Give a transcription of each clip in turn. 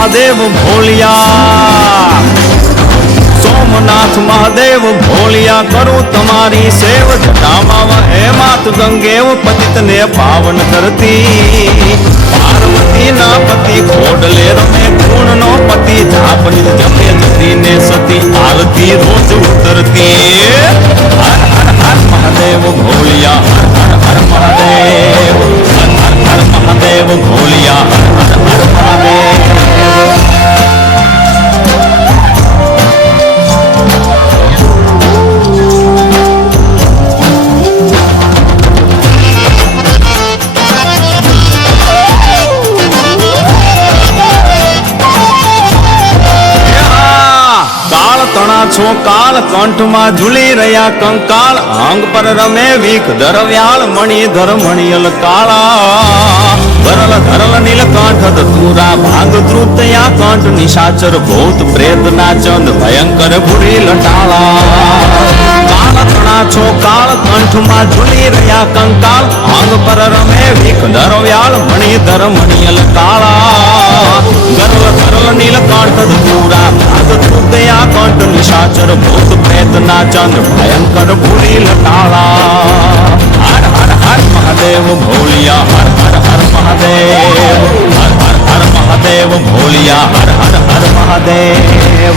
મહાદેવ ભોલિયા, સોમનાથ મહાદેવ ભોલિયા, કરું તમારી સેવ, જટામાં હે માત ગંગેવ, પતિતને પાવન કરતી, પાર્વતી ના પતિ ખોડલે રમે, ગુણ નો પતિ જાપની જમે, જતી ને સતી આરતી રોજ ઉતરતી. હર હર હર મહાદેવ ભોલિયા, હર હર હર મહાદેવ, હર હર હર મહાદેવ ભોલિયા, હર હર હર મહાદેવ. છો કાળ કંઠમાં ઝૂલી રહ્યા કંકાળ, અંગ પર રમે વીખ ધરવ્યાળ, મણિધર મણિયલ કાળા, ધરલ ધરલ નીલકંઠ ધતુરા, ભાગ ધ્રુતયા કંઠ, નિશાચર ભૂત પ્રેત ના ચંદ, ભયંકર ભૂરી લટાળા. કાળ તણા છો કાળ કંઠમાં ઝૂલી રહ્યા કંકાળ, અંગ પર રમે વીખ ધરવ્યાળ, મણિધર મણિયલ કાળા, ગરલ ધરલ નીલકંઠ ધતુરા, ભાગ ધ્રુતયા કંઠ, નિશાચર ભૂત પ્રેત ના ચંદ્ર, ભયંકર ભૂરી લટાળા. હર હર હર મહાદેવ ભોલિયા, હર હર હર મહાદેવ, હર હર હર મહાદેવ ભોલિયા, હર હર હર મહાદેવ.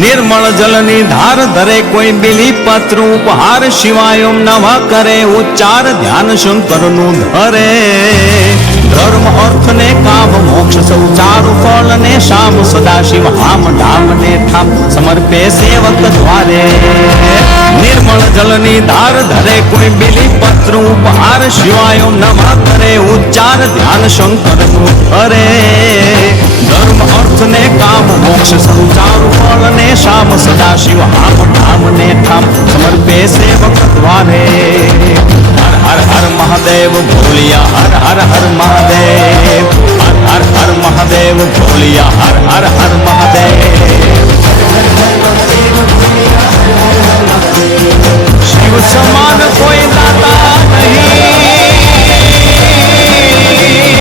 નિર્મળ જલની ધાર ધરે કોઈ બિલી પત્ર ઉપહાર, શિવાય ઓમ નમઃ કરે ઉચ્ચાર, ધ્યાન શંકરનું ધરે. ધર્મ અર્થ ને કામ મોક્ષ સૌ ચારુ ફળ ને શામ, સદાશિવ હામ ધામ ને ઠામ, સમર્પે સેવક દ્વારે. નિર્મળ જલની ધાર ધરે કોઈ બિલી પત્ર ઉપહાર, શિવાય ઓમ નમઃ કરે ઉચ્ચાર, ધ્યાન શંકરનું ધરે. ધર્મ અર્થ ને કામ મોક્ષ સૌ ચારુ ફળ ને શામ, સદાશિવ હામ ધામ ને ઠામ, સમર્પે સેવક દ્વારે. હર હર હર મહાદેવ ભોલિયા, હર હર હર મહાદેવ, હર હર હર મહાદેવ ભોલિયા, હર હર હર